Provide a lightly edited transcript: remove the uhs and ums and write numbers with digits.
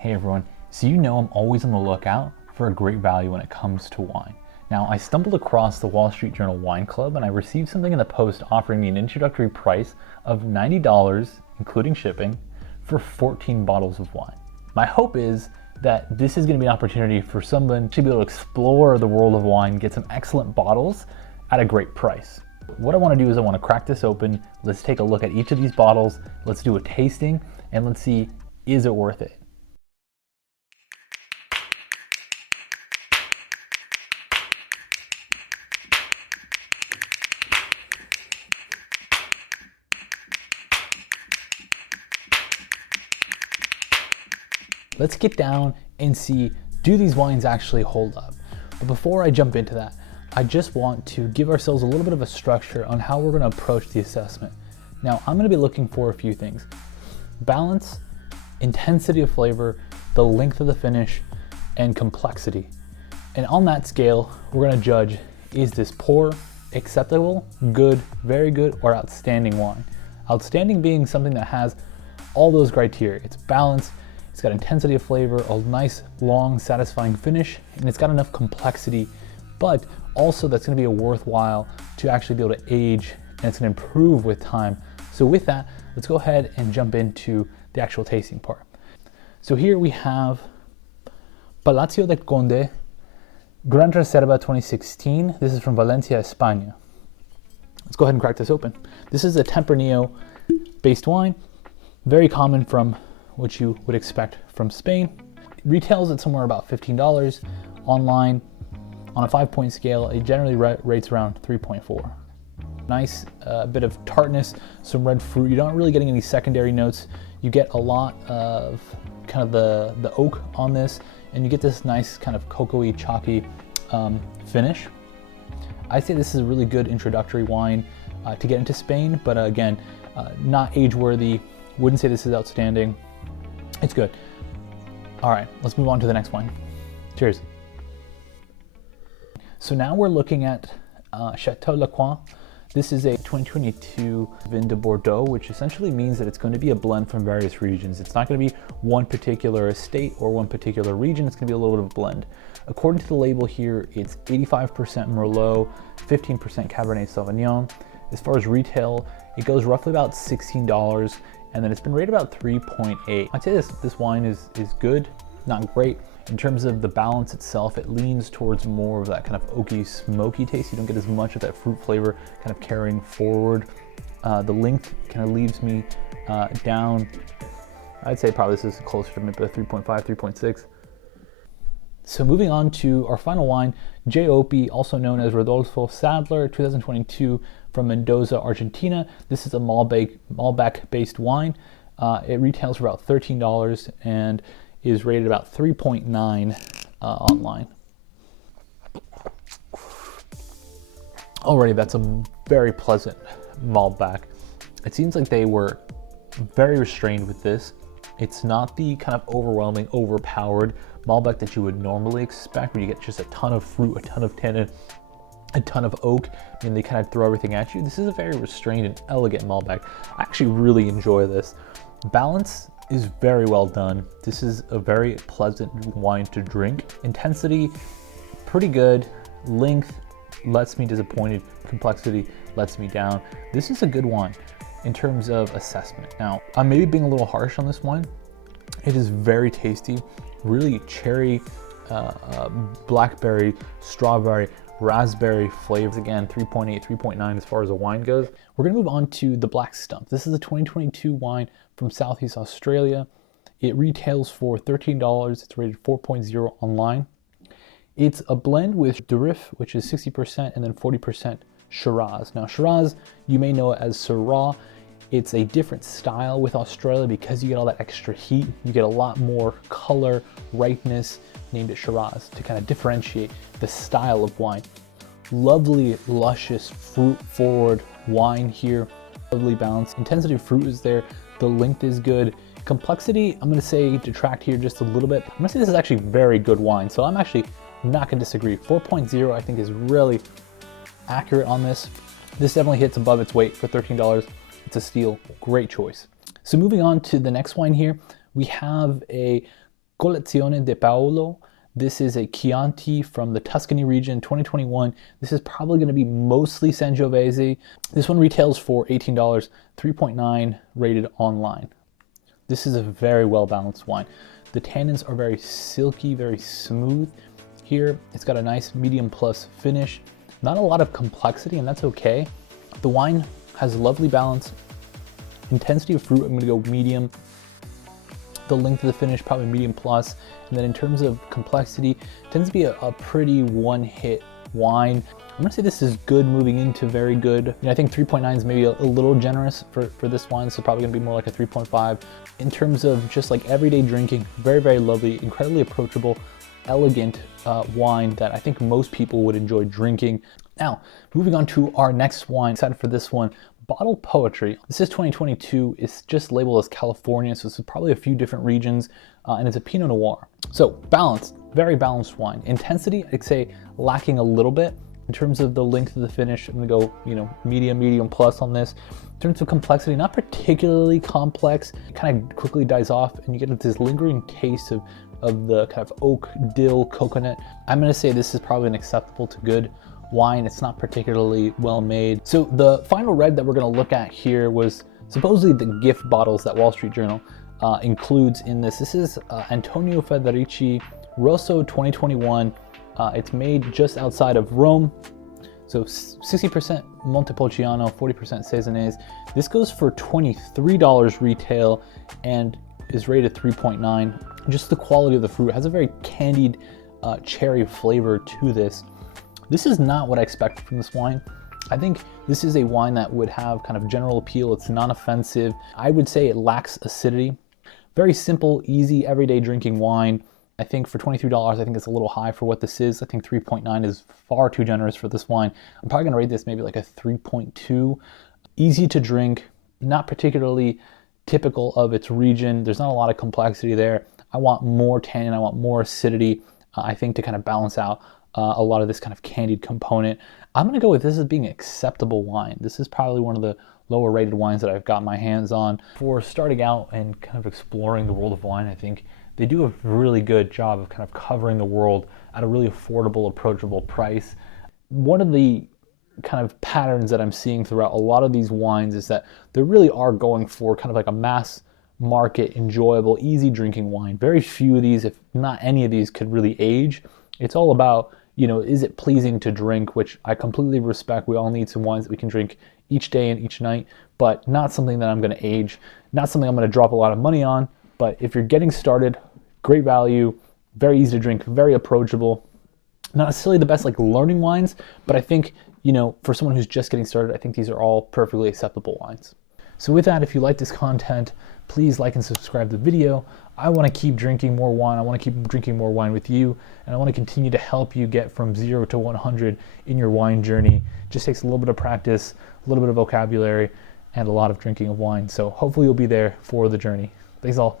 Hey everyone, so you know I'm always on the lookout for a great value when it comes to wine. Now, I stumbled across the Wall Street Journal Wine Club and I received something in the post offering me an introductory price of $90, including shipping, for 14 bottles of wine. My hope is that this is going to be an opportunity for someone to be able to explore the world of wine, get some excellent bottles at a great price. What I want to do is I want to crack this open. Let's take a look at each of these bottles. Let's do a tasting and let's see, is it worth it? Let's get down and see, do these wines actually hold up? But before I jump into that, I just want to give ourselves a little bit of a structure on how we're going to approach the assessment. Now, I'm going to be looking for a few things: balance, intensity of flavor, the length of the finish, and complexity. And on that scale, we're going to judge, is this poor, acceptable, good, very good, or outstanding wine? Outstanding being something that has all those criteria. It's balanced, it's got intensity of flavor, a nice, long, satisfying finish, and it's got enough complexity, but also that's going to be a worthwhile to actually be able to age, and it's going to improve with time. So with that, let's go ahead and jump into the actual tasting part. So here we have Palacio del Conde Gran Reserva 2016. This is from Valencia, España. Let's go ahead and crack this open. This is a Tempranillo based wine, very common from what you would expect from Spain. It retails at somewhere about $15. Online, on a 5-point scale, it generally rates around 3.4. Nice bit of tartness, some red fruit. You're not really getting any secondary notes. You get a lot of kind of the oak on this, and you get this nice kind of cocoa-y, chalky finish. I'd say this is a really good introductory wine to get into Spain, but again, not age-worthy. Wouldn't say this is outstanding. It's good. All right, let's move on to the next wine. Cheers. So now we're looking at Chateau Lacroix. This is a 2022 Vin de Bordeaux, which essentially means that it's going to be a blend from various regions. It's not going to be one particular estate or one particular region. It's going to be a little bit of a blend. According to the label here, it's 85% Merlot, 15% Cabernet Sauvignon. As far as retail, it goes roughly about $16, and then it's been rated about 3.8. I'd say this wine is good, not great. In terms of the balance itself, it leans towards more of that kind of oaky, smoky taste. You don't get as much of that fruit flavor kind of carrying forward. The length kind of leaves me down. I'd say probably this is closer to maybe a 3.5, 3.6. So moving on to our final wine, J.O.P., also known as Rodolfo Sadler, 2022 from Mendoza, Argentina. This is a Malbec-based wine. It retails for about $13 and is rated about 3.9 online. Already, that's a very pleasant Malbec. It seems like they were very restrained with this. It's not the kind of overwhelming, overpowered Malbec that you would normally expect, where you get just a ton of fruit, a ton of tannin, a ton of oak, and they kind of throw everything at you. This is a very restrained and elegant Malbec. I actually really enjoy this. Balance is very well done. This is a very pleasant wine to drink. Intensity, pretty good. Length lets me disappointed. Complexity lets me down. This is a good wine in terms of assessment. Now, I'm maybe being a little harsh on this wine. It is very tasty, really cherry, blackberry, strawberry, raspberry flavors. Again, 3.8, 3.9 as far as the wine goes. We're gonna move on to the Black Stump. This is a 2022 wine from Southeast Australia. It retails for $13. It's rated 4.0 online. It's a blend with Durif, which is 60%, and then 40% Shiraz. Now, Shiraz, you may know it as Syrah. It's a different style with Australia because you get all that extra heat. You get a lot more color, ripeness, named it Shiraz, to kind of differentiate the style of wine. Lovely, luscious, fruit-forward wine here. Lovely balance. Intensity of fruit is there. The length is good. Complexity, I'm gonna say detract here just a little bit. I'm gonna say this is actually very good wine, so I'm actually not gonna disagree. 4.0 I think is really accurate on this. This definitely hits above its weight for $13. It's a steal, great choice. So moving on to the next wine here, we have a Collezione de Paolo. This is a Chianti from the Tuscany region, 2021. This is probably going to be mostly Sangiovese. This one retails for $18, 3.9 rated online. This is a very well balanced wine. The tannins are very silky, very smooth. Here, it's got a nice medium plus finish. Not a lot of complexity, and that's okay. The wine has lovely balance. Intensity of fruit, I'm going to go medium. The length of the finish, probably medium plus. And then in terms of complexity, it tends to be a pretty one-hit wine. I'm gonna say this is good moving into very good. You know, I think 3.9 is maybe a little generous for this wine, so probably gonna be more like a 3.5. In terms of just like everyday drinking, very, very lovely, incredibly approachable, elegant wine that I think most people would enjoy drinking. Now, moving on to our next wine, excited for this one. Bottle Poetry. This is 2022. It's just labeled as California, so it's probably a few different regions, and it's a Pinot Noir. So balanced, very balanced wine. Intensity, I'd say lacking a little bit. In terms of the length of the finish, I'm gonna go, medium plus on this. In terms of complexity, not particularly complex. It kind of quickly dies off, and you get this lingering taste of the kind of oak, dill, coconut. I'm gonna say this is probably an acceptable to good wine. It's not particularly well made. So the final red that we're going to look at here was supposedly the gift bottles that Wall Street Journal includes in this. This is Antonio Federici Rosso 2021. It's made just outside of Rome. So 60% Montepulciano, 40% Saisonese. This goes for $23 retail and is rated 3.9. Just the quality of the fruit has a very candied cherry flavor to this. This is not what I expected from this wine. I think this is a wine that would have kind of general appeal. It's non-offensive. I would say it lacks acidity. Very simple, easy, everyday drinking wine. I think for $23, I think it's a little high for what this is. I think 3.9 is far too generous for this wine. I'm probably gonna rate this maybe like a 3.2. Easy to drink, not particularly typical of its region. There's not a lot of complexity there. I want more tannin, I want more acidity, I think, to kind of balance out a lot of this kind of candied component. I'm gonna go with this as being an acceptable wine. This is probably one of the lower rated wines that I've got my hands on. For starting out and kind of exploring the world of wine, I think they do a really good job of kind of covering the world at a really affordable, approachable price. One of the kind of patterns that I'm seeing throughout a lot of these wines is that they really are going for kind of like a mass market, enjoyable, easy drinking wine. Very few of these, if not any of these, could really age. It's all about, is it pleasing to drink, which I completely respect. We all need some wines that we can drink each day and each night, but not something that I'm going to age, not something I'm going to drop a lot of money on. But if you're getting started, great value, very easy to drink, very approachable. Not necessarily the best like learning wines, but I think, for someone who's just getting started, I think these are all perfectly acceptable wines. So with that, if you like this content, please like and subscribe to the video. I want to keep drinking more wine. I want to keep drinking more wine with you, and I want to continue to help you get from 0 to 100 in your wine journey. It just takes a little bit of practice, a little bit of vocabulary, and a lot of drinking of wine. So hopefully you'll be there for the journey. Thanks all.